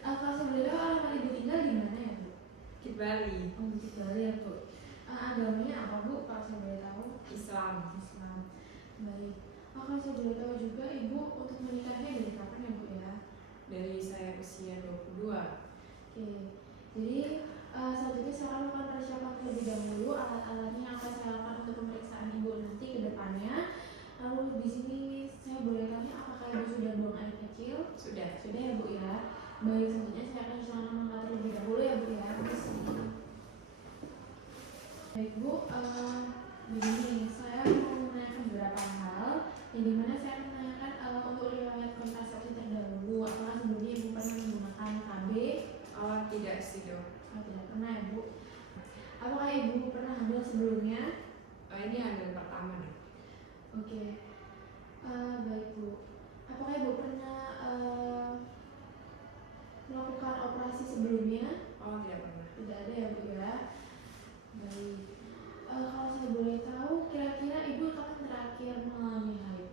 Kalau sebenarnya alamat ibu tinggal di mana ya, Bu? Di Bali. Oh, di Bali ya, Bu. Agamanya apa, Bu? Kalau saya boleh tahu? Islam. Baik. Kalau saya boleh tahu juga, Ibu untuk menikahnya dari kapan ya, Bu ya? Dari saya usia 22. Oke. Jadi selanjutnya saya akan melakukan persiapan terlebih dahulu alat-alatnya yang akan saya lakukan untuk pemeriksaan Ibu nanti ke depannya. Lalu di sini saya boleh tanya apakah Ibu sudah buang air kecil? Sudah ya, Bu ya. Baik, selanjutnya saya akan silakan mengangkat terlebih dahulu ya, Bu ya. Baik, Bu, begini, saya mau menanyakan beberapa hal yang dimana saya akan menanyakan untuk riwayat kontrasepsi terdahulu. Apakah sebelumnya Ibu pernah menggunakan KB? Oh, tidak sih, Dok. Oh, tidak pernah ya, Bu. Apakah Ibu pernah hamil sebelumnya? Oh, ini hamil pertama, Dok. Oke. Baik, Bu. Apakah Ibu pernah melakukan operasi sebelumnya? Oh, tidak pernah. Tidak ada ya, Bu ya. Baik. Kalau saya boleh tahu, kira-kira Ibu kapan terakhir mengalami haid?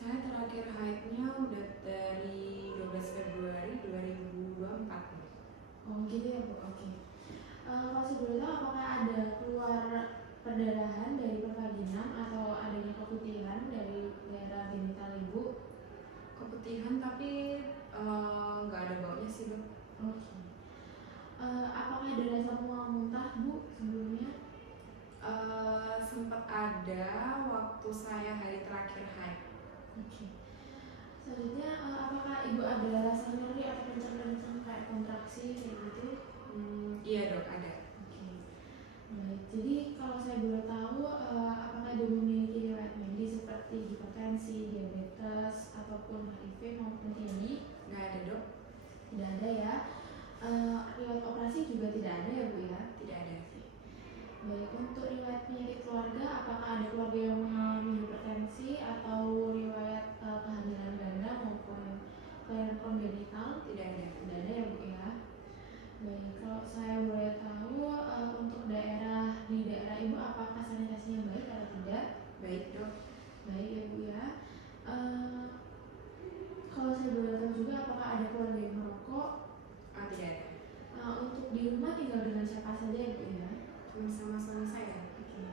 Saya terakhir haidnya udah dari 12 Februari 2024. Oh gitu ya, Bu. Oke. Kalau saya boleh tahu, apakah ada keluar perdarahan dari pervaginam atau adanya keputihan dari daerah genital Ibu? Keputihan tapi nggak ada baunya sih, Dok. Oke. Apakah ada rasa mual muntah, Bu, sebelumnya? Sempat ada waktu saya hari terakhir haid. Oke. Selanjutnya, apakah Ibu ada rasa nyeri atau kencang-kencang kayak kontraksi kayak gitu? Iya, Dok, ada. Oke. Baik. Jadi kalau saya boleh tahu, apakah Ibu memiliki riwayat medis seperti hipertensi, diabetes, ataupun HIV maupun TB? Nggak ada, Dok. Tidak ada ya. Riwayat operasi juga tidak ada ya, Bu ya? Tidak ada. Baik, untuk riwayat penyakit keluarga, apakah ada keluarga yang mengalami hipertensi atau riwayat kehamilan ganda maupun kelainan kongenital? Tidak ada. Tidak ada ya, Bu ya. Baik, kalau saya boleh tahu untuk di daerah Ibu apakah sanitasinya baik atau tidak? Baik, Dok. Baik ya, Bu ya. Kalau saya boleh tahu juga apakah ada keluarga yang merokok? Tidak ada. Untuk di rumah tinggal dengan siapa saja ya, Bu ya? Cuma sama suami saya. Oke.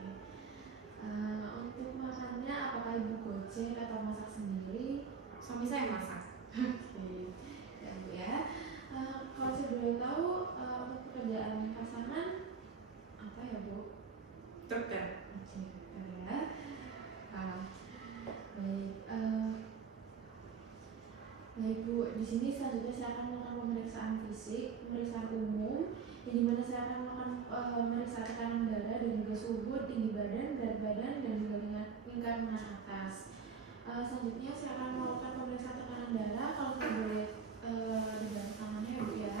Untuk makannya apakah Ibu goceng atau masak sendiri? Suami saya masak. Oke. Ya, Bu ya. Kalau saya boleh tahu untuk pekerjaan pasangan apa ya, Bu? Dokter. Oke, ya. Baik. Baik, Bu. Di sini selanjutnya saya akan melakukan pemeriksaan fisik, pemeriksaan umum, yang dimana saya akan melakukan memeriksa tekanan darah dan juga suhu, tinggi badan, berat badan, dan juga lingkar lengan atas. Selanjutnya saya akan melakukan pemeriksaan tekanan darah. Kalau saya boleh dengan tangannya ya, Bu ya.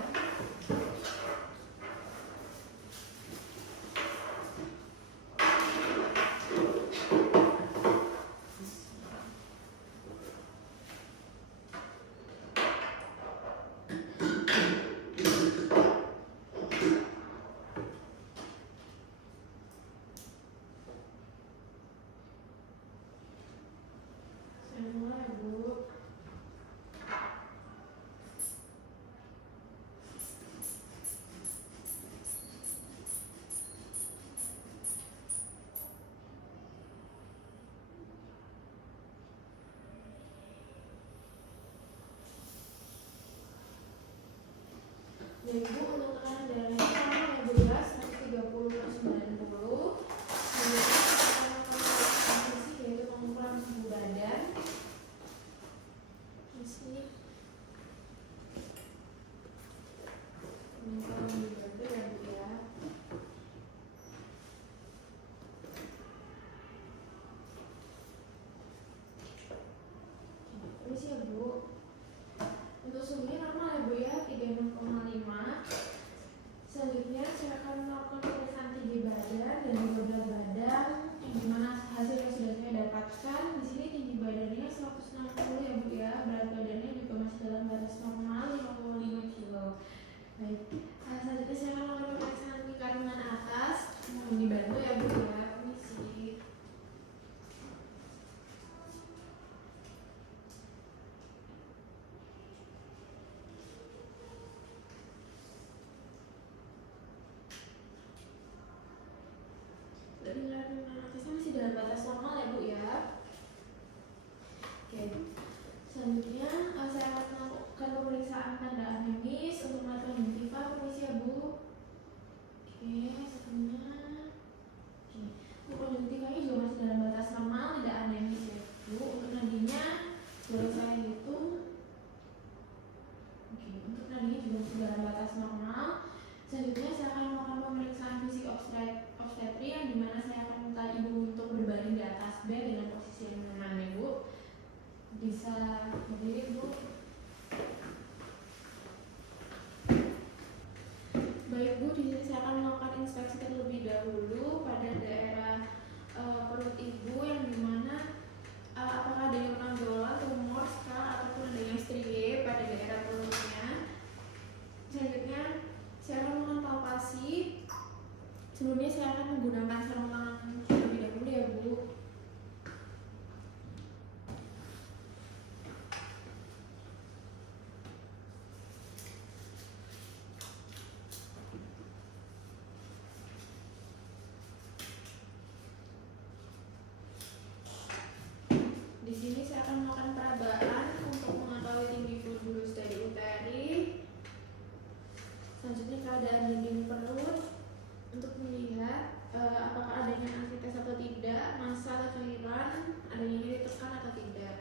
Saya mulai, Bu. Baik, Bu, untuk tekanan darahnya sama ya, Bu ya, 130/90. Kemudian posisi yaitu pengumpulan suhu badan. Di sini pengumpulan suhu badan ya, Bu ya. Ini sih ya, Bu. Untuk suhunya normal ya, Bu ya, 36,5. ibu. Untuk nadinya boleh saya hitung. Oke, untuk nadinya juga masih dalam batas normal. Selanjutnya saya akan melakukan pemeriksaan fisik obstetri yang dimana saya akan minta ibu untuk berbaring di atas bed dengan posisi yang nyaman, ibu. Bisa berdiri, bu. Baik, bu, di sini saya akan melakukan inspeksi terlebih dahulu pada daerah perut ibu yang dimana apakah adanya penonjolan, tumor, skar, ataupun adanya strie pada daerah perutnya. Selanjutnya saya akan melakukan palpasi. Sebelumnya saya akan menggunakan sarung tangan terlebih dahulu, ya, bu. Di sini saya akan melakukan perabaan untuk mengetahui tinggi fulgurus dari uteri. Selanjutnya keadaan dinding perut untuk melihat apakah adanya antites atau tidak, massa atau cairan, adanya nyeri tekan atau tidak.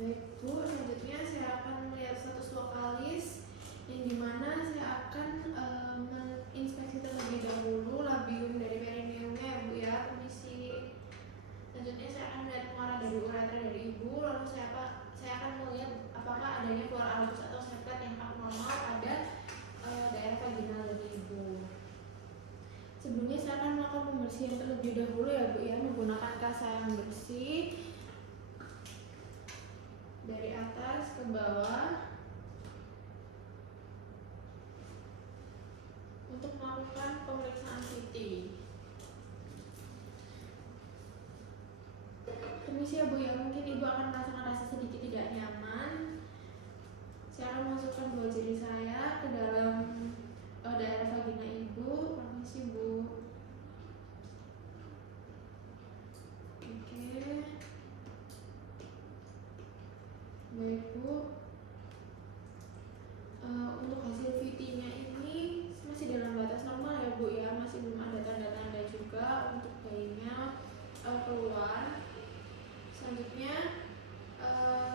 Baik, bu, selanjutnya saya akan melihat status lokalis yang dimana saya akan menginspeksi terlebih dahulu labium dari perineumnya, ya, bu, ya. Permisi. Selanjutnya saya akan melihat muara dari uretra dari ibu, lalu saya akan melihat apakah adanya keluar algus atau septet yang abnormal pada daerah vaginal dari ibu. Sebelumnya saya akan melakukan pembersihan terlebih dahulu, ya, bu, ya, menggunakan kasa yang bersih dari atas ke bawah untuk melakukan pemeriksaan CT. Permisi, ya, bu, ya, mungkin ibu akan merasakan rasa sedikit tidak nyaman. Saya akan masukkan dua jari saya ke dalam daerah vagina ibu. Permisi, bu. Oke. Baik, bu. Untuk hasil VT-nya ini masih dalam batas normal, ya, bu, ya, masih belum ada tanda-tanda juga untuk bayinya keluar. Selanjutnya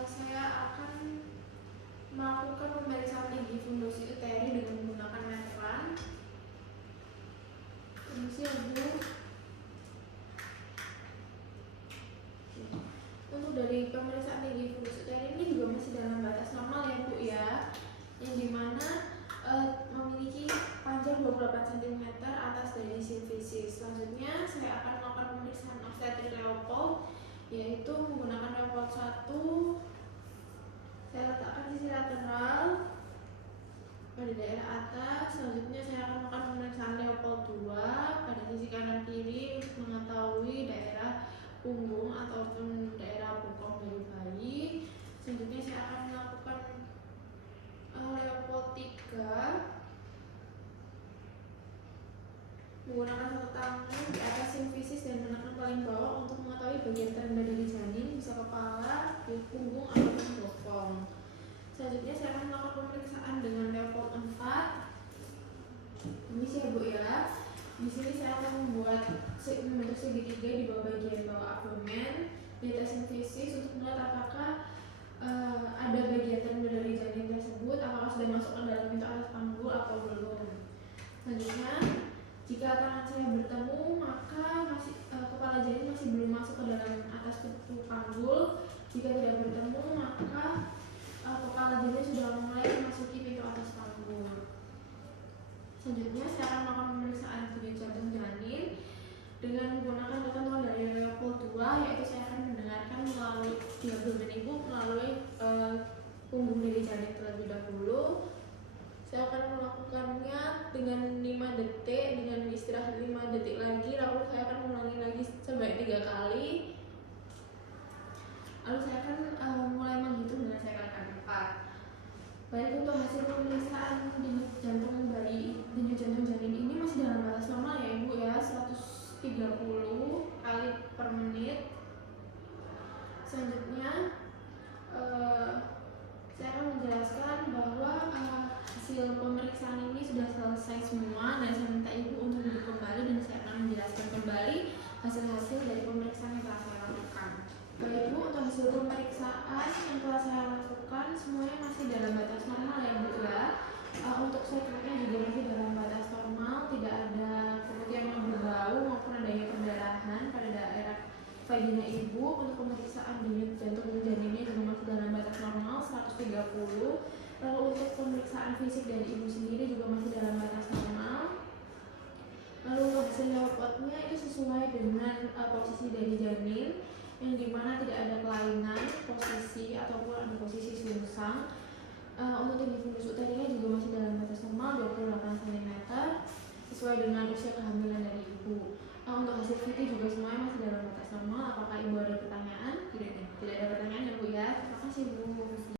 saya akan melakukan pemeriksaan tinggi fundus uteri dengan menggunakan meteran. Permisi, ya, bu. Untuk dari pemeriksaan tinggi fundus uteri ini juga masih dalam batas normal, ya, bu, ya, yang dimana memiliki panjang 28 cm atas dari simfisis. Selanjutnya saya akan melakukan pemeriksaan obstetri Leopold, yaitu menggunakan Leopold 1. Saya letakkan sisi lateral pada daerah atas. Selanjutnya saya akan melakukan pemeriksaan Leopold 2 pada sisi kanan kiri untuk mengetahui daerah punggung ataupun daerah bokong dari bayi. Selanjutnya saya akan melakukan Leopold 3 menggunakan satu tangan di atas simfisis dan menekan paling bawah untuk mengetahui bagian terendah dari janin, bisa kepala, punggung, ataupun bokong. Selanjutnya saya akan melakukan pemeriksaan dengan Leopold 4. Ini sih, ya, bu, ya. Di sini saya akan membuat membentuk segitiga di bawah bagian bawah abdomen di atas simfisis untuk melihat apakah ada bagian terendah dari janin tersebut, apakah sudah masuk ke dalam pintu atas panggul atau belum. Selanjutnya, jika tangan saya bertemu, maka kepala janin masih belum masuk ke dalam atas pintu panggul. Jika tidak bertemu, maka kepala janin sudah mulai memasuki pintu atas panggul. Selanjutnya, saya akan melakukan pemeriksaan denyut jantung janin dengan menggunakan ketentuan dari Leopold 2, yaitu saya akan mendengarkan melalui di abdomen ibu melalui punggung dari janin terlebih dahulu. Saya akan melakukannya dengan 5 detik dengan istirahat 5 detik lagi, lalu saya akan mengulangi lagi sebanyak 3 kali. Lalu saya akan mulai menghitung dengan saya akan 4. Baik, untuk hasil pemeriksaan denyut jantung janin ini masih dalam batas normal, ya, ibu, ya, 130 kali per menit. Selanjutnya saya akan menjelaskan bahwa hasil pemeriksaan ini sudah selesai semua dan saya minta ibu untuk duduk kembali dan saya akan menjelaskan kembali hasil-hasil dari pemeriksaan yang telah saya lakukan. Baik Bu, untuk hasil pemeriksaan yang telah saya lakukan semuanya masih dalam batas normal ya Bu ya. Untuk sekretnya juga masih dalam batas normal, tidak ada kemungkinan yang berbau maupun adanya perdarahan pada daerah vagina ibu. Untuk pemeriksaan denyut jantung janinnya juga masih dalam batas normal 130. Lalu untuk pemeriksaan fisik dari ibu sendiri juga masih dalam batas normal. Lalu untuk hasil labnya itu sesuai dengan posisi dari janin, yang dimana tidak ada kelainan posisi ataupun ada posisi sungsang. Untuk tinggi fundus uterina juga masih dalam batas normal 28 cm sesuai dengan usia kehamilan dari ibu. Untuk hasil VT juga semuanya masih dalam batas normal. Apakah ibu ada pertanyaan? Tidak ada pertanyaan ya Bu ya. Terima kasih Bu.